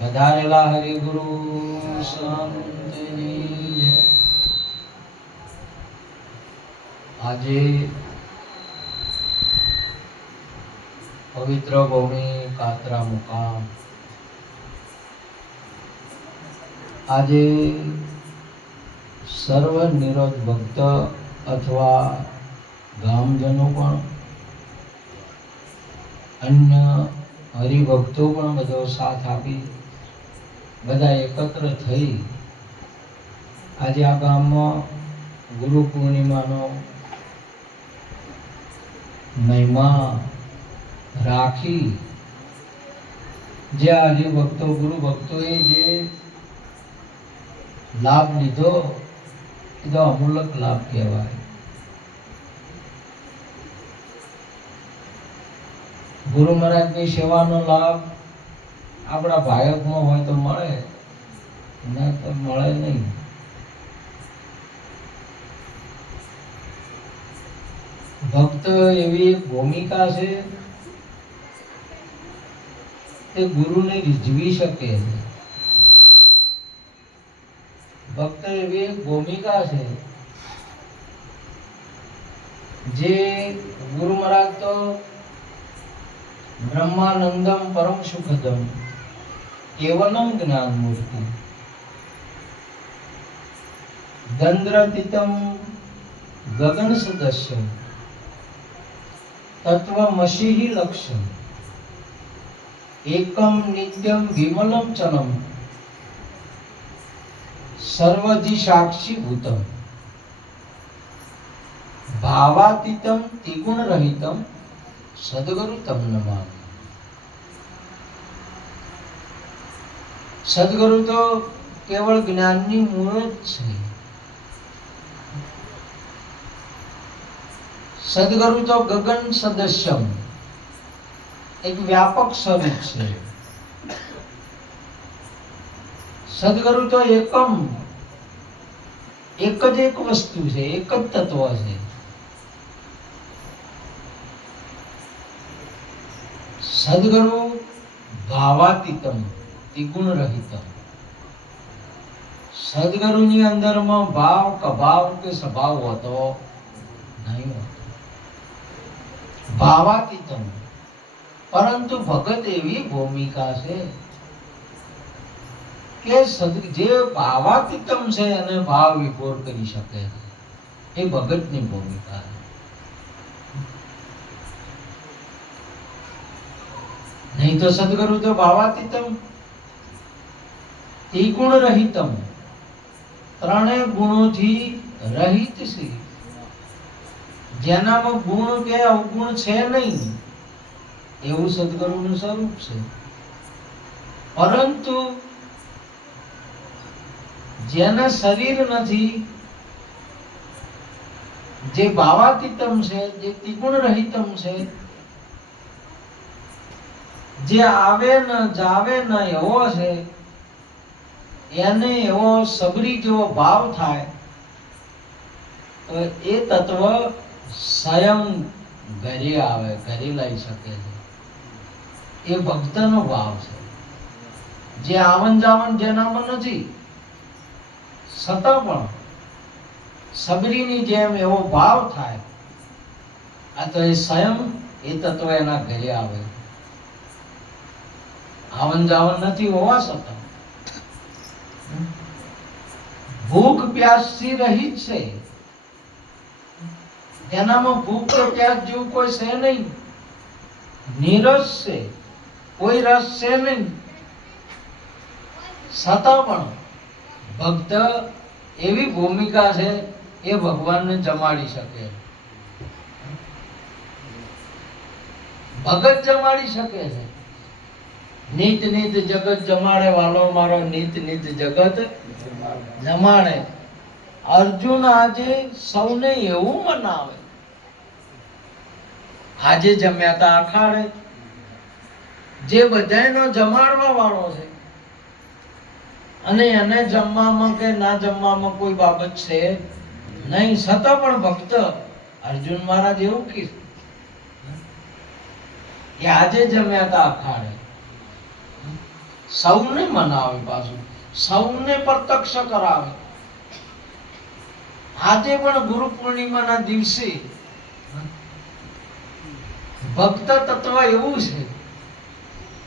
વધારેલા હરિગુરુ શાંતિની આજે પવિત્ર ભૂમિ કાતરા મુકામ આજે સર્વ નિરોધ ભક્ત અથવા ગામજનો પણ અન્ય હરિભક્તો પણ બધો સાથ આપી બધા એકત્ર થઈ આજે આ ગામમાં ગુરુ પૂર્ણિમાનો મહિમા રાખી જે હરિભક્તો ગુરુ ભક્તોએ જે લાભ લીધો એ તો અમૂલક લાભ કહેવાય. ગુરુ મહારાજની સેવાનો લાભ આપણા ભાયકમાં હોય તો મળે, ના તો મળે નહીં. ભક્ત એવી એક ભૂમિકા છે તે ગુરુને રીઝવી શકે છે. ભક્ત એવી એક ભૂમિકા છે જે ગુરુ મહારાજ તો બ્રહ્માનંદમ પરમ સુખદમ કેવલમ જ્ઞાન મૂર્તિ દંદ્રતીતમ ગગન સદસ્ય તત્વમસી લક્ષ્યમ એકમ નિત્યમ વિમલમ ચલમ સર્વજી સાક્ષી ભૂતમ ભાવાતીતમ ત્રિગુણ રહિતમ સદગુરુ તમ નમામિ. સદગુરુ તો કેવળ જ્ઞાનની મૂર્ત છે. સદગુરુ તો ગગન સદસ્યમ એક વ્યાપક સ્વરૂપ છે. સદગુરુ તો એકમ એક જ એક વસ્તુ છે, એક જ તત્વ છે. સદગુરુ ભાવાતીતમ ત્રિગુણ રહિતમ. સદગુરુની અંદરમાં ભાવ કભાવ કે સ્વભાવ હોતો નહીં હોતો. ભાવાતીતમ પરંતુ ભગત એવી ભૂમિકા છે કે જે ભાવાતીતમ છે એને ભાવ વિભોર કરી શકે એ ભગતની ભૂમિકા છે. નહીં તો સદગુરુ તો ભાવાતીતમ ત્રિગુણ રહિતમ ત્રણેય ગુણોથી રહિત છે. જેનામાં ગુણ કે અવગુણ છે નહીં એવું સદગુરુનું સ્વરૂપ છે. પરંતુ જેના શરીર નથી, જે ભાવાતીતમ છે, જે ત્રિગુણ રહિતમ છે, જે આવે ન જાવે ન એવો છે, એને એવો સબરી જેવો ભાવ થાય તો એ તત્વ સ્વયં ઘરે આવે, ઘરે લઈ શકે છે. એ ભક્તનો ભાવ છે. જે આવન જાવન જેનામાં નથી છતાં પણ સબરીની જેમ એવો ભાવ થાય આ તો એ સ્વયં એ તત્વ એના ઘરે આવે. આવન જાવન નથી હોવા છતાં ભૂખ પ્યાસથી રહિત છે. એનામાં ભૂખ કે પ્યાસ જેવું કોઈ છે નહીં. નિરસ છે, કોઈ રસ છે નહીં. છતાં પણ ભક્ત એવી ભૂમિકા છે એ ભગવાનને જમાડી શકે. ભગત જમાડી શકે છે. નિત નિત જગત જમાડે વાલો મારો નિત નિત જગત જમાડે. અર્જુન આજે સૌને એવું મનાવે. આજે જમ્યા તા અખાડે જે બધાયનો જમાડવા વાળો છે અને એને જમવામાં કે ના જમવામાં કોઈ બાબત છે નહીં. છતાં પણ ભક્ત અર્જુન મહારાજ એવું કીધું કે આજે જમ્યા તા અખાડે સૌને મનાવે, પાછું સૌને પ્રત્યક્ષ કરાવે. આજે પણ ગુરુ પૂર્ણિમાના દિવસે ભક્ત તત્વ એવું છે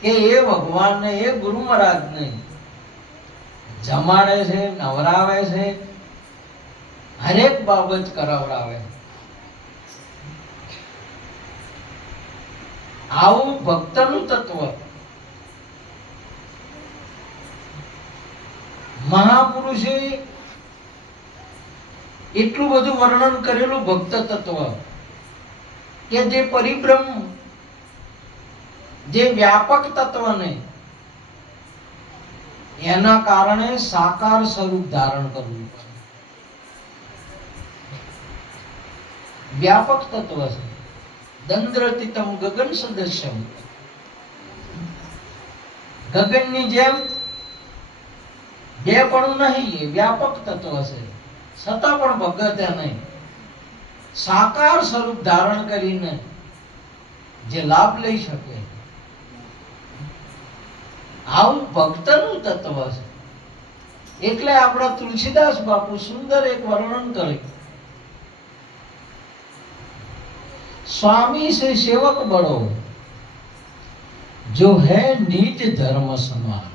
કે એ ભગવાનને, એ ગુરુ મહારાજને જમાડે છે, નવરાવે છે, હરેક બાબત કરાવડાવે. આવું ભક્તનું તત્વ મહાપુરુષે એટલું બધું વર્ણન કરેલું ભક્ત તત્વ કે જે પરિબ્રહ્મ, જે વ્યાપક તત્વને એના કારણે સાકાર સ્વરૂપ ધારણ કરવું પડે. વ્યાપક તત્વ છે. દંદ્રતિતમ ગગન સદસ્યમ, ગગનની જેમ બે પણ નહીં, એ વ્યાપક તત્વ છે. છતાં પણ ભગત એને સાકાર સ્વરૂપ ધારણ કરીને જે લાભ લઈ શકે, આવું ભક્તનું તત્વ છે. એટલે આપણા તુલસીદાસ બાપુ સુંદર એક વર્ણન કર્યું. स्वामी से सेवक बड़ो जो है निज धर्म समान,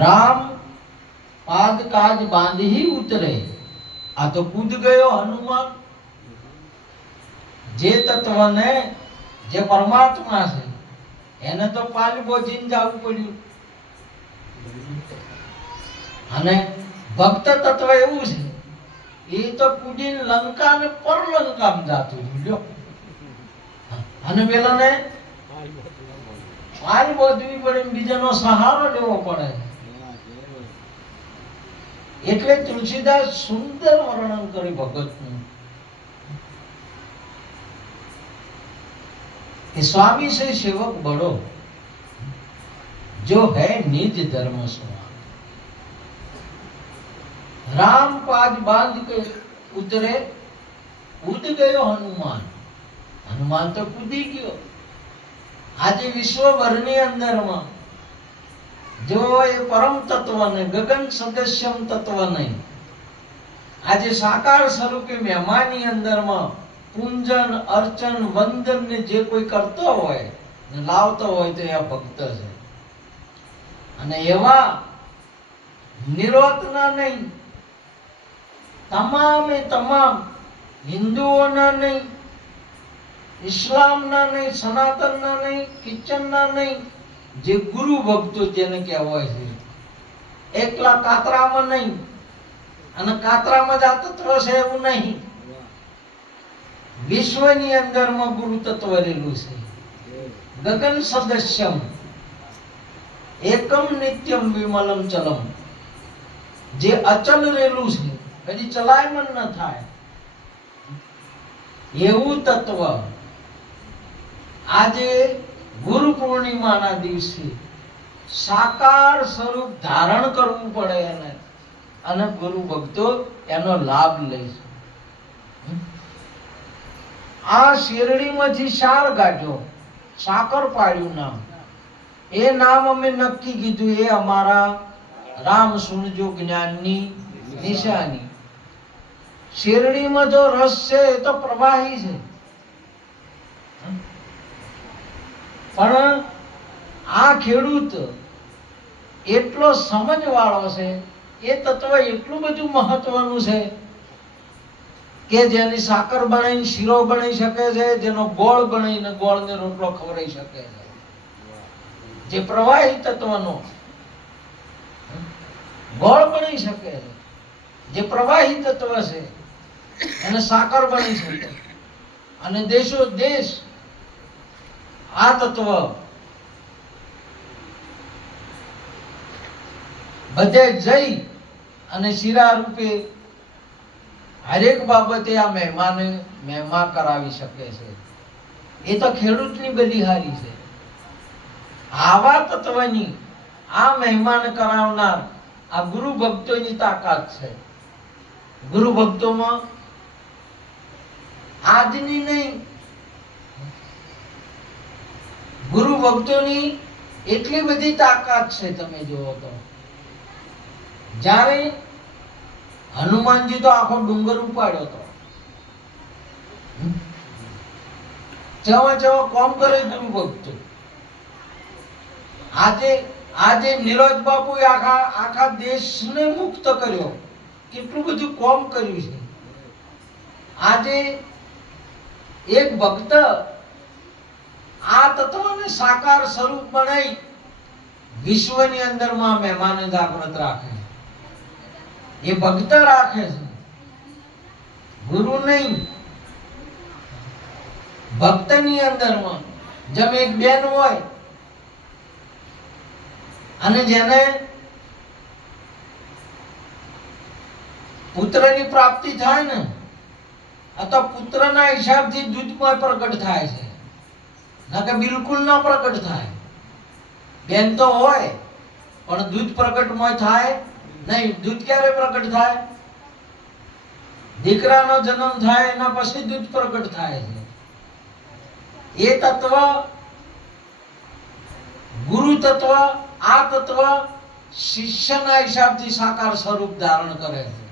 राम पाद काज बांध ही उतरे, आ तो कूद गयो हनुमान. जे तत्व ने, जे परमात्मा છે એને તો પાલ બોજીને જવું પડ્યું. અને ભક્ત તત્વ એવું છે, એ તો કુડીન લંકા ને પરલંકામાં જાતું લ્યો. અને પેલાને પાલ બોધવી પડે, બીજાનો સહારો લેવો પડે. એટલે તુલસીદાસ સુંદર વર્ણન કરી ભગતનું કે स्वामी से सेवक बड़ो जो है निज धर्म समान, राम पाद बांध के उतरे, कूद गयो हनुमान. हनुमान तो कूदी गयो. આજે વિશ્વભરની અંદરમાં જો એ પરમ તત્વને, ગગન સદસ્યમ તત્વને આજે સાકાર સ્વરૂપે મહેમાની અંદરમાં પૂંજન, અર્ચન, વંદન ને જે કોઈ કરતો હોય ને લાવતો હોય તો એ ભક્ત છે. અને એવા નિરોધના નહીં, તમામે તમામ હિન્દુઓના નહીં, ઇસ્લામના નહીં, સનાતનના નહીં, કિચનના નહીં, જે ગુરુ ભક્તો જેને કહેવાય છે, એકલા કાતરામાં નહીં. અને કાતરામાં જ આ તત્વ છે એવું નહીં, વિશ્વની અંદરમાં ગુરુ તત્વ રહેલું છે. ગગન સદસ્યમ એકમ નિત્યમ વિમલમ ચલમ, જે અચલ રહેલું છે, કદી ચલાયમન ન થાય એવું તત્વ આજે ગુરુ પૂર્ણિમાના દિવસે સાકાર સ્વરૂપ ધારણ કરવું પડે એને, અને ગુરુ ભક્તો એનો લાભ લે છે. આ શેરડીમાંથી સાર ગાઢ્યો, સાકર પાડ્યું નામ. એ નામ અમે નક્કી કીધું, એ અમારા રામ સુણજો જ્ઞાનની નિશાની. શેરડીમાં જો રસ છે એ તો પ્રવાહી છે, પણ આ ખેડૂત એટલો સમજવાળો છે, એ તત્વ એટલું બધું મહત્વનું છે કે જેની સાકર બનાવીને શીરો બનાવી શકે છે, જેનો ગોળ બનાવીને ગોળને રોટલો ખવડાવી શકે છે. જે પ્રવાહી તત્વનો ગોળ બની શકે છે, જે પ્રવાહી તત્વ છે એને સાકર બની શકે. અને દેશો દેશ આ તત્વ બધે જઈ અને શીરા રૂપે હરેક બાબતે આ મહેમાન કરાવી શકે છે. એ તો ખેડૂતની બલિહારી છે. આવા તત્વની આ મહેમાન કરાવનાર આ ગુરુ ભક્તોની તાકાત છે. ગુરુ ભક્તોમાં આજની નહીં, ગુરુ ભક્તોની એટલી બધી તાકાત છે. તમે જુઓ તો જ્યારે હનુમાનજી તો આખો ડુંગર ઉપાડ્યો હતો, જવા જવા કોમ કરે ગુરુ ભક્ત. આજે નીરજ બાપુ આખા દેશને મુક્ત કર્યો, કેટલું બધું કોમ કર્યું છે. આજે એક ભક્ત આ તત્વને સાકાર સ્વરૂપ બનાવી વિશ્વની અંદરમાં મહેમાન જાગૃત રાખે, એ ભક્ત રાખે છે, ગુરુ નહીં. ભક્તની અંદરમાં જેમ એક બેન હોય અને જેને પુત્રની પ્રાપ્તિ થાય ને, અથવા પુત્રના હિસાબથી દૂધમાં પ્રગટ થાય છે, ના કે બિલકુલ ના પ્રગટ થાય. બેન તો હોય પણ દૂધ પ્રગટમાં થાય નહીં. દૂધ ક્યારે પ્રગટ થાય? દીકરાનો જન્મ થાય એના પછી દૂધ પ્રગટ થાય છે. એ તત્વ ગુરુ તત્વ, આ તત્વ શિષ્યના હિસાબથી સાકાર સ્વરૂપ ધારણ કરે છે.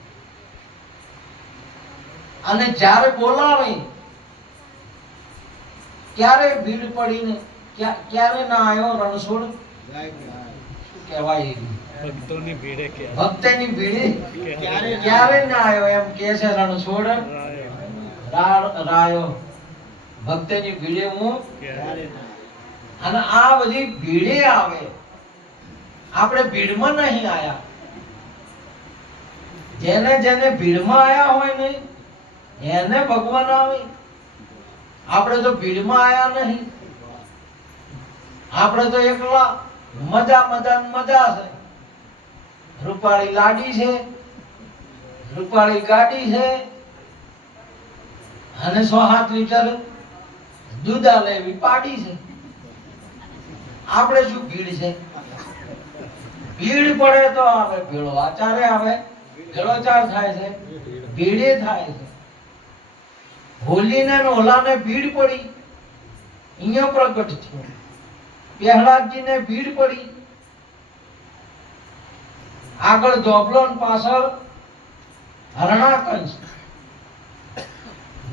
અને જ્યારે બોલાવે ક્યારે ભીડ પડીને ક્યારે ના આવ્યો રણછોડ કહેવાય, ભક્તોની ભીડે ક્યારે ના આવ્યો એમ કે છે રણછોડ રાયો, ભક્તની ભીડે હું. અને આ બધી ભીડે આવે, આપણે ભીડમાં નહીં આયા. જેને જેને ભીડમાં આયા હોય ને એને ભગવાન આવે. આપણે તો ભીડમાં આયા નહીં, આપણે તો એકલા મજા છે. રૂપાળી લાડી છે, રૂપાળી ગાડી છે, અને 100-7 લીટર દૂધ આલે એવી પાડી છે. આપણે શું ભીડ છે? ભીડ પડે તો આવે ભેળો આચારે આવે, ભેળોચાર થાય છે, ભીડે થાય છે. હોલીને ઓલાને ભીડ પડી, અહીંયા પ્રગટ થયો. પ્રહલાદજીને ભીડ પડી, આગળ ધોબલો ને પાછળ હરણાકંસ,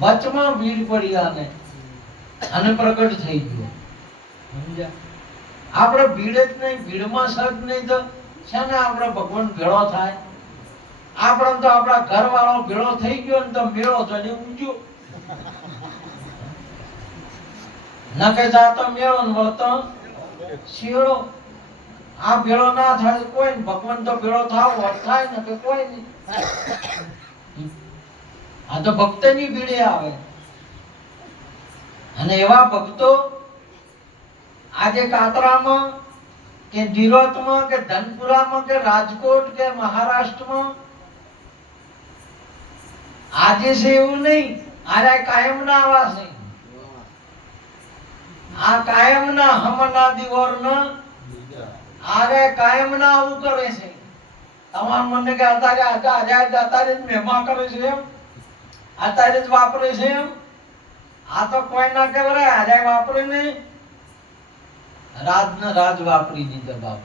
વચમાં ભીડ પડી આને, અને પ્રગટ થઈ ગયો. સમજ્યા? આપણે ભીડ જ નહીં, ભીડમાં સજ નહીં તો છે ને આપણે ભગવાન ભેળો થાય. આપણે તો આપણા ઘર વાળો ભેળો થઈ ગયો ને તો મેળો તો ઊંચો નકે જાતો મેળો ને વળતો શિયોળો. આ ભેળો ના થાય કોઈ ને, ભગવાન તો ભેળો થાવ થાય ને કે કોઈ નહીં. આ તો ભક્તની ભીડે આવે. અને એવા ભક્તો આજે કાતરામાં કે ધીરોતમાં કે ધનપુરામાં કે રાજકોટ કે મહારાષ્ટ્રમાં આજે છે એવું નહીં. આરે કાયમના આવા છે. આ કાયમના હમના દિવોરના આરે કાયમના આવું કરે છે. તમાર મને કે અત્યારે જ મહેમા કરે છે એમ, અત્યારે જ વાપરે છે એમ. આ તો કોઈ ના કહેવાય, આજે વાપરે નહીં. રાજ વાપરી દીધા બાપ.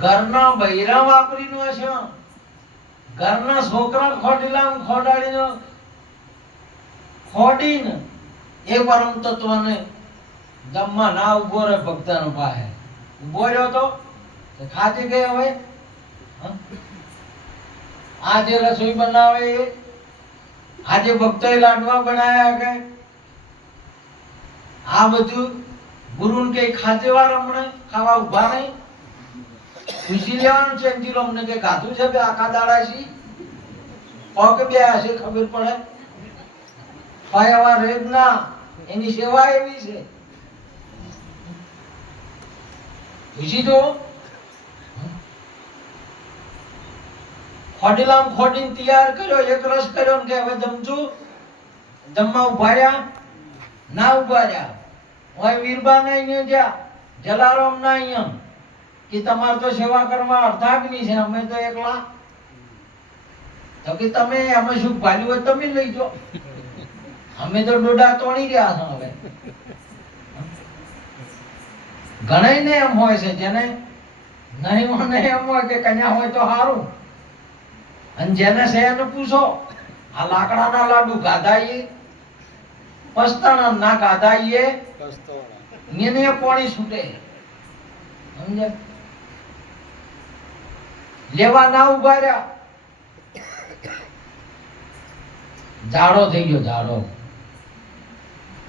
ઘરના બૈરા વાપરીનો છે, ઘરના છોકરા ખોડાડીને ખોડીને એ પરમ તત્વને જમવા ના ઉભો રહે. ભક્તનો પાસે ઉભો રહ્યો તો ખાતી ગયો. હવે આજે રસોઈ બનાવે, આજે ભક્તોએ લાડવા બનાવ્યા કે આ બધું ગુરુને કઈ ખાતેવાર હમણાં ખાવા ઉભા નહીં. પૂછી લેવાનું છે અમને કે ખાધું છે આખા દાડા છે પગ બે હશે ખબર પડે. પાયાવા રેજ ના એની સેવા એવી છે. પૂછી દો. ખોડીલામ ખોડીને તૈયાર કર્યો, એક રસ કર્યો ને કે હવે જમશું. જમવા ઉભા રહ્યા ના ઉભા રહ્યા. હોય વીરબા ને અહીંયા જ્યાં જલારામ ના અહીંયા કે તમારે તો સેવા કરવા અર્ધાગ્નિ છે, અમે તો એકલા. તો કે તમે અમે શું ભાલ્યું હોય તમે લઈ જાઓ, અમે તો ડોડા તોડી રહ્યા છો. હવે ઘણાઈને એમ હોય છે, જેને નહીં મને એમ હોય કે કન્યા હોય તો સારું, અને જેને છે એને પૂછો, આ લાકડાના લાડુ ગાધાઈએ પસ્તાણા ના ગાધાઈએ એને પાણી છૂટે, સમજે? લેવા ના ઉભા રહ્યા, જાડો થઈ ગયો, જાડો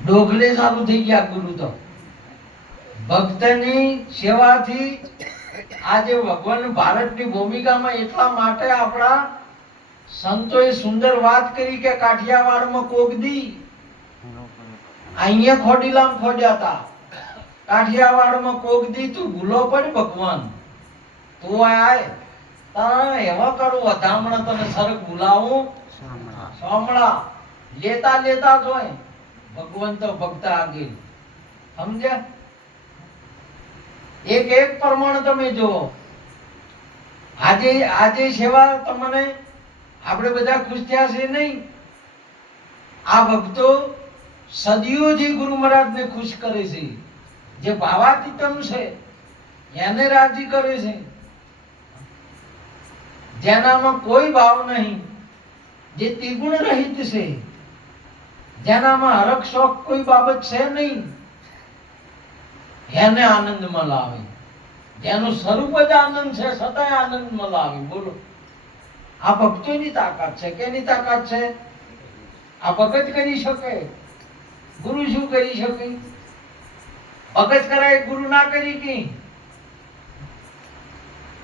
ડોગલે ચાલુ થઈ ગયા. ગુરુ તો ભક્તની સેવાથી આજે ભગવાન ભારતની ભૂમિકામાં એટલા માટે આપણા સંતોએ સુંદર વાત કરી કે કાઠિયાવાડમાં કોકદી અહીંયા ખોડીલામ ખોડ્યા હતા, કાઠિયાવાડમાં કોકદી તું ભૂલો પડ ભગવાન, તું આય તારે એવા કરું વધામણા તને સરક બોલાવું સોમળા લેતા લેતા જોય ભગવાન તો ભક્ત આગે, સમજ્યા? એક એક પ્રમાણ તમે જુઓ. આજે સેવા તમને આપણે બધા ખુશ થયા છે નહીં, આ ભક્તો સદીઓથી ગુરુ મહારાજને ખુશ કરે છે, જે ભાવાતીતમ છે એને રાજી કરે છે, જેનામાં કોઈ ભાવ નહીં, જે ત્રિગુણ રહિત છે, જેનામાં હરખ શોખ કોઈ બાબત છે નહીં, એને આનંદમાં લાવે, જેનું સ્વરૂપ જ આનંદ છે છતાંય આનંદમાં લાવે. બોલો, આ ભક્તોની તાકાત છે. કેની તાકાત છે? આ ભગત કરી શકે, ગુરુ શું કરી શકે? ભગત કરાય ગુરુ ના કરી કે?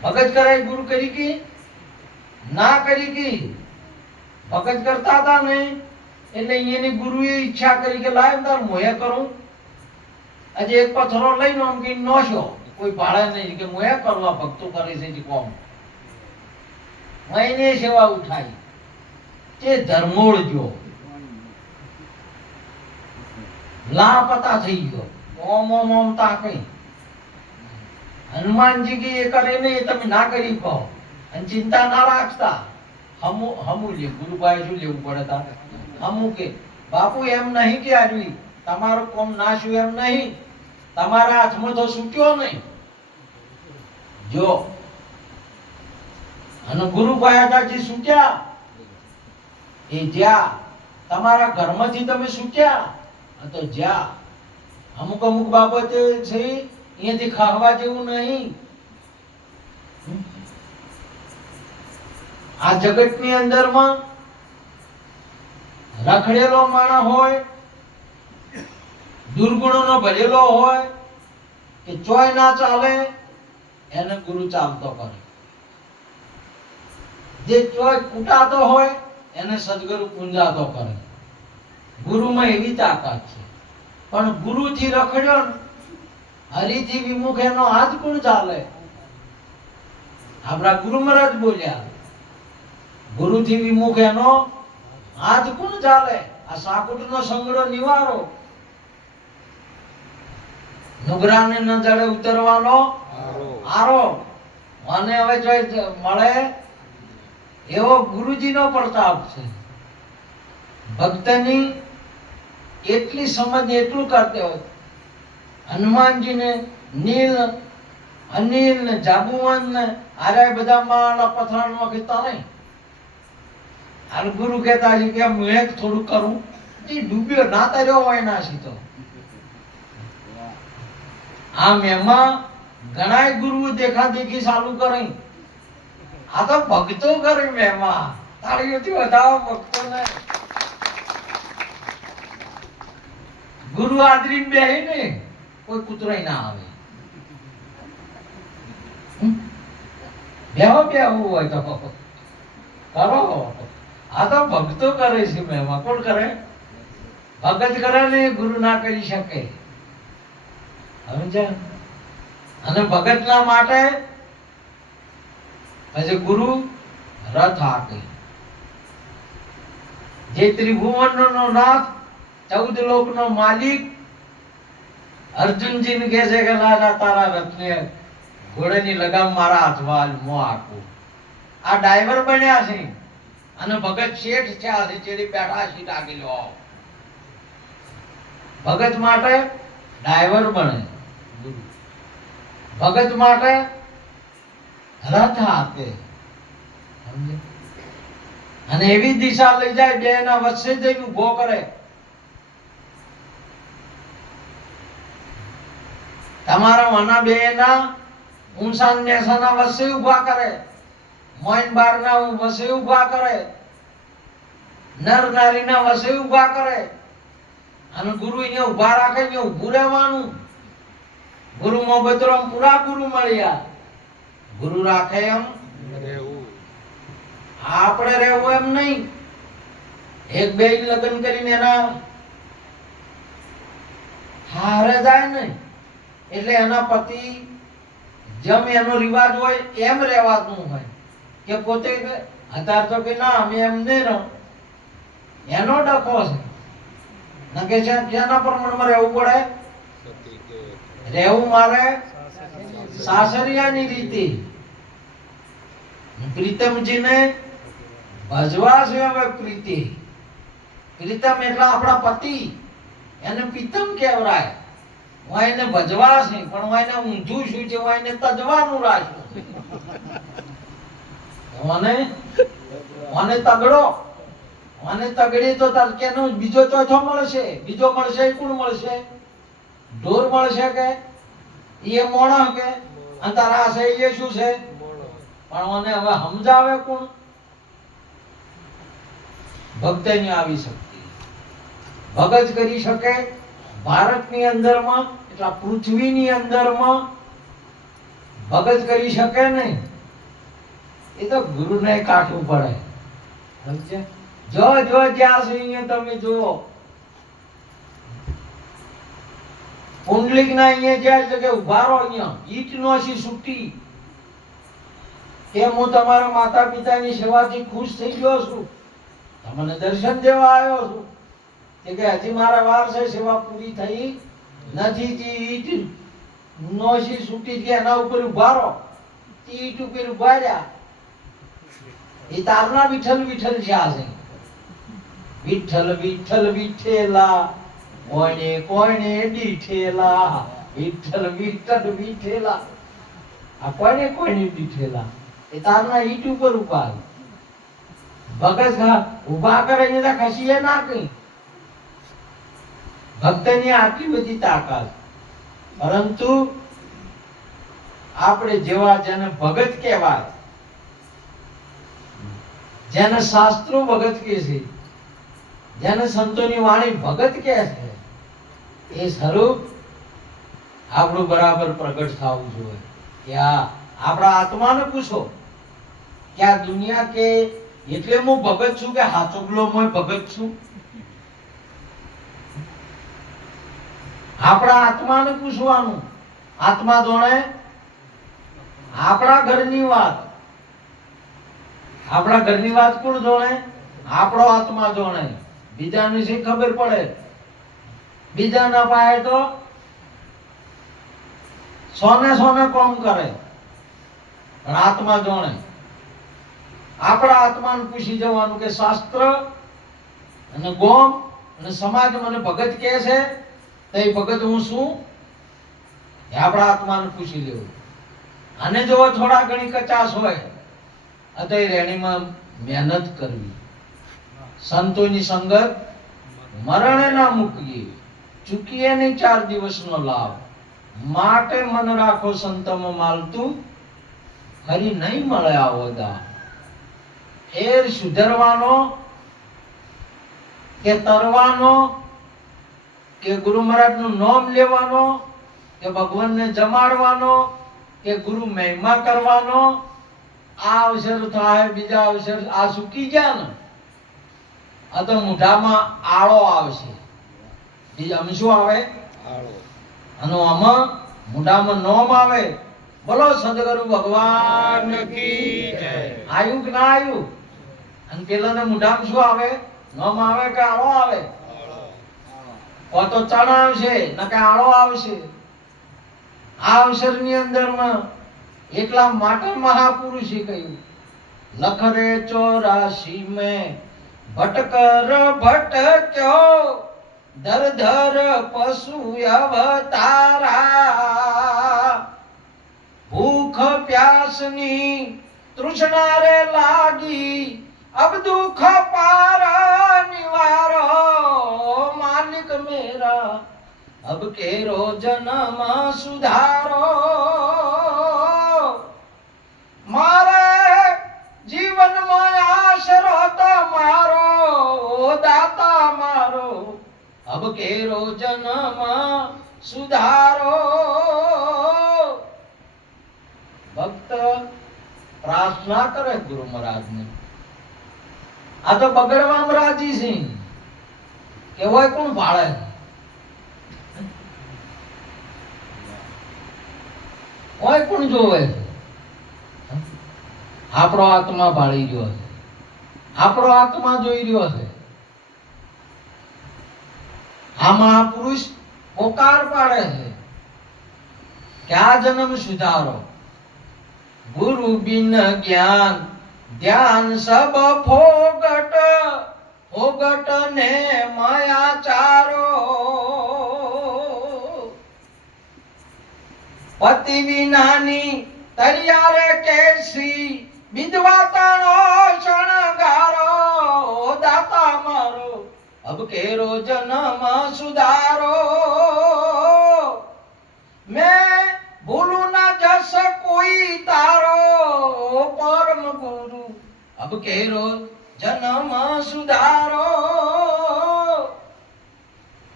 ભગત કરાય ગુરુ કરી કે ના કરી કે? ભગત કરતા હતા ને એટલે અહીંયાની ગુરુએ ઈચ્છા કરી કે લાય તાર મોયા કરું, આજે એક પથ્થરો લઈને આમ કે નોશો, કોઈ ભાડે નહીં કે મોયા કરવા ભક્તો કરે છે કોમ, મહિને સેવા ઉઠાઈ તે ધર્મોળ જો લાપતા થઈ ગયો. ઓમ ઓમ ઓમ તાકે હનુમાનજી કે એ કરે ને એ તમે ના કરી કહો, અને ચિંતા ના રાખતા. હમુ લે ગુરુભાઈ શું લેવું પડે તારે? હમુ કે બાપુ એમ નહીં કે આજવી તમારું કોમ નાશ્યું એમ નહીં, તમારા હાથમાં તો છૂટ્યો નહીં. જો અને ગુરુભાઈ આગાજી છૂટ્યા એ જ્યાં તમારા ઘરમાંથી તમે છૂટ્યા તો જ્યાં અમુક અમુક બાબત છે અહીંયાથી ખાવા જેવું નહીં. આ જગતની અંદરમાં રખડેલો માણસ હોય, દુર્ગુણોનો ભરેલો હોય કે ચોય ના ચાલે, એને ગુરુ ચાલતો કરે. જે ચોય કૂટાતો હોય એને સદગુરુ પૂંજાતો કરે. ગુરુમાં એવી તાકાત છે. પણ ગુરુથી રખડ્યો ને હરિથી વિમુખ એનો હાથ કોણ ચાલે? આપણા ગુરુ મહારાજ બોલ્યા, ગુરુથી વિમુખ એનો હાથ કોણ ચાલે? આ સાકુટનો સંગડો નિવારો, નુગરાને ન જડે ઉતરવાનો આરો. અને હવે જો મળે એવો ગુરુજીનો પ્રતાપ છે. ભક્તની એટલી સમજ એટલું કરતે હોય. હનુમાનજીને નીલ અનિલ ને જાબુવન ને આરે બધા માળા પથરાણમાં કહેતા નહીં. હાલ ગુરુ કહેતા છે કે હું એક થોડું કરું, એ ડૂબ્યો ના તર્યો હોય ના સીધો. આમ એમાં ઘણાય ગુરુ દેખા દેખી ચાલુ કરે. આ તો ભક્તો કરે એમાં. તાળીઓથી વધાવો ભક્તોને. ગુરુ આદરી બેહી ને કોઈ કૂતરાય ના આવે. બેહો બેહવું હોય તો કરો. આ તો ભક્તો કરે છે. એમાં કોણ કરે? ભગત કરે ને ગુરુ ના કરી શકે. સમજ્યા? અને ભગત ના માટે પછી ગુરુ રથ હાકે. જે ત્રિભુવન નો નાથ, 14 લોક નો માલિક અર્જુનજી ને કહે છે કે લાલા તારા રથને ઘોડેની લગામ મારા હાથમાં મો આકું. આ ડ્રાઈવર બન્યા છે અને ભગત શેઠ છે. આ ચેડી બેઠા સીટ આગળ આવો. ભગત માટે ડ્રાઈવર બને ગુરુ. ભગત માટે રથ આપે, સમજે? અને એવી દિશા લઈ જાય બે ના વચ્ચે જઈને ઉભો કરે. તમારા મના બે ના ઊંચા નેસાના વચ્ચે ઉભા કરે, મોઈન બાર ના વચ્ચે ઉભા કરે, નર નારી ના વચ્ચે ઉભા કરે. અને ગુરુ અહીંયા ઉભા રાખે, અહીંયા ઉભું રહેવાનું. ગુરુ મોહબતરો પૂરા ગુરુ મળ્યા, ગુરુ રાખે એમ આપણે રહેવું એમ નહીં. એક બે લગ્ન કરીને એના હારે જાય ને એટલે એના પતિ જેમ એનો રિવાજ હોય એમ રહેવાનું હોય. કે પોતે અત્યારે તો કે ના અમે એમ નહીં રહો, એનો ડખો છે. નકે છે જેના પ્રમાણમાં રહેવું પડે, રહેવું મારે સાસરિયાની રીતે. પ્રીતમજીને ભજવા છે હવે પ્રીતિ. પ્રીતમ એટલે આપણા પતિ, એને પ્રીતમ કહેવાય. હું એને ભજવા છે પણ હું એને ઊંધું શું છે, હું એને તજવાનું રાખ્યું. મને તગડો, મને તગડી તો તડકેનો બીજો ચોથો મળશે. બીજો મળશે એ કોણ મળશે? ઢોર મળશે કે એ મોણા કે અંતરા છે એ શું છે? પણ મને હવે સમજાવે કોણ? ભક્તની આવી શક્તિ. ભગત કરી શકે ભારતની અંદરમાં, એટલા પૃથ્વીની અંદરમાં ભગત કરી શકે નહીં. એ તો ગુરુને કાઢવું પડે, સમજે? જો જ્યાં સુધી તમે જુઓ પુંડલિક ના અહીંયા જ્યાં જગ્યાએ ઉભા રહો, અહીંયા ઈટ નો છૂટી કે હું તમારા માતા પિતાની સેવાથી ખુશ થઈ ગયો છું, તમને દર્શન દેવા આવ્યો છું. કે હજી મારા વાર છે, સેવા પૂરી થઈ નથી. ઈટ નો છૂટી કે એના ઉપર ઉભા રહો, ઈટ ઉપર ઉભા રહ્યા. એ તારના વિઠ્ઠલ વિઠ્ઠલ છે. આ છે વિઠ્ઠલ વિઠ્ઠલ વિઠ્ઠેલા કોણે કોણે દીઠેલા. વિઠ્ઠલ વિઠ્ઠલ વિઠ્ઠેલા, આ કોણે કોણે દીઠેલા. એ તારના ઈટ ઉપર ઉભા. ભગત ઉભા કરે ને ખસીએ ના કઈ. ભક્તની આટલી બધી તાકાત. પરંતુ આપણે જેવા જેને ભગત કહેવાય, જેને શાસ્ત્રો ભગત કહે છે, જેને સંતોની વાણી ભગત કહે છે, એ સ્વરૂપ આપણું બરાબર પ્રગટ થવું જોઈએ. કે આપણા આત્માને પૂછો કે આ દુનિયા કે એટલે હું ભગત છું કે હાચોગલો હું ભગત છું? આપણા આત્માને પૂછવાનું. આત્મા જોણે આપણા ઘરની વાત. આપણા ઘરની વાત કોણ જોણે? આપણો આત્મા જોણે. બીજાની શી ખબર પડે? બીજાના પાસે તો સોને કોમ કરે, પણ આત્મા જોણે. આપણા આત્માને પૂછી જવાનું કે શાસ્ત્ર અને ગોમ અને સમાજ મને ભગત કહે છે, તો એ ભગત હું શું? એ આપણા આત્માને પૂછી લેવું. અને જો થોડા ઘણી કચાશ હોય તો એ રેણીમાં મહેનત કરવી. સંતોની સંગત મરણે ના મૂકીએ, ચૂકીએ નહીં 4 દિવસનો લાભ. માટે મન રાખો સંતમાં માલતું, હરી નહીં મળે આવદા. ફેર સુધરવાનો કે તરવાનો કે ગુરુ મહારાજનું નામ લેવાનો કે ભગવાનને જમાડવાનો કે ગુરુ મહિમા કરવાનો, આ અવસર થાય. બીજા અવસર આ ચૂકી ગયા ને, આ તો મોઢામાં આળો આવશે. બીજા શું આવે? આળો. અને આમાં મોઢામાં નોમ આવે. બોલો સદગુરુ ભગવાન કી જય. આયુ કે ના આયુ? અને પેલાને મોઢામાં શું આવે? નોમ આવે કે આળો આવે? ઓ તો ચણ આવશે ન કે આળો આવશે. આ અવસરની અંદરમાં એટલા માટે મહાપુરુષે કહ્યું, લખ રે 84 મેં ભટકર ભટક્યો, દર દર પશુ અવતારા. દાસની તૃષ્ણા રે લાગી અબ દુઃખ પાર નિવારો માલિક મેરા અબ કેરો જન્મ સુધારો મારે જીવનમાં આશરો તમારો દાતા મારો અબ કેરો જન્મ સુધારો ભક્ત પ્રાર્થના કરે ગુરુ મહારાજને આ તો બગડવામાં રાજી છે કે હોય કોણ ભાળે હોય કોણ જોવે આપણો આત્મા ભાળી રહ્યો છે આપણો આત્મા જોઈ રહ્યો છે આ મહાપુરુષ પોકાર પાડે છે કે આ જન્મ સુધારો ગુરુ બિન જ્ઞાન ધ્યાન સબ ફોગટ ફોગટ ને માયા ચારો પતિ વિનાની તૈયારે કેસી વિધવા તણો શણગારો દાતા મારો અબ કેરો જન્મ સુધારો मैं भूलू ना जस कोई तारो परम गुरु अब केरो जन्म सुधारो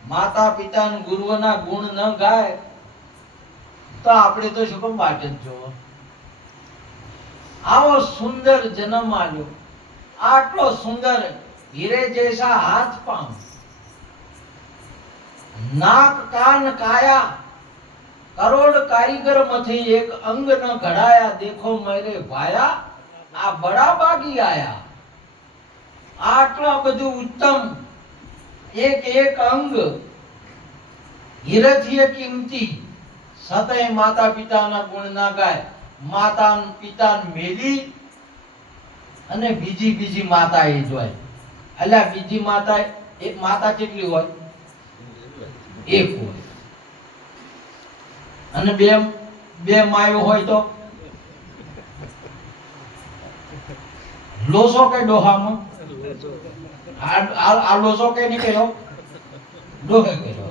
माता पिता ने गुरु ना गुण न गाय तो આપણે તો શું કામ વાટ જ જોવો આવો સુંદર જન્મ આલ્યો આટલો સુંદર હીરે જૈસા હાથ પામ નાક કાન કાયા કરોડ કારીગર માંથી એક અંગ ન ઘડાયા દેખો મેરે ભાયા આ બડા બાગી આયા આટલા બધું ઉત્તમ એક એક અંગ હીરાથી કિંમતી સતય માતા પિતાના ગુણ ના ગાય માતા પિતા મેલી અને બીજી માતા એ જોય અલ્યા બીજી માતા એક માતા કેટલી હોય એક હોય અને બે માયો હોય તો લોસો કે ડોહામાં આ લોસો કે નહીં કયો ડોહે કયો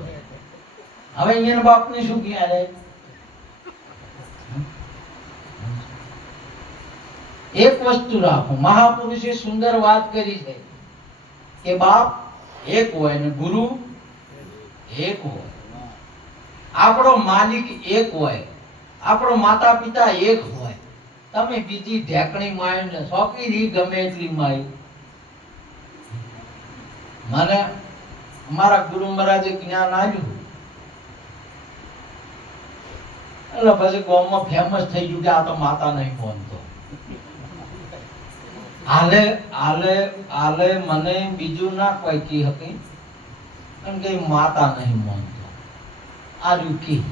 હવે અહીંયા બાપને શું કહે રે એક વસ્તુ રાખો મહાપુરુષે સુંદર વાત કરી છે કે બાપ એક હોય ને ગુરુ એક હોય આપણો માલિક એક હોય આપણો માતા પિતા એક હોય તમે બીજી ઢેકણી માય ને સોંપી રી ગમે એટલી માય મને અમારા ગુરુ મહારાજે જ્ઞાન આવ્યું એટલે પછી ગામમાં ફેમસ થઈ ગયું કે આ તો માતા નહીં માનતો હાલે મને બીજું ના કોઈ કી હતી કારણ કે માતા નહીં માનતો આ રૂકી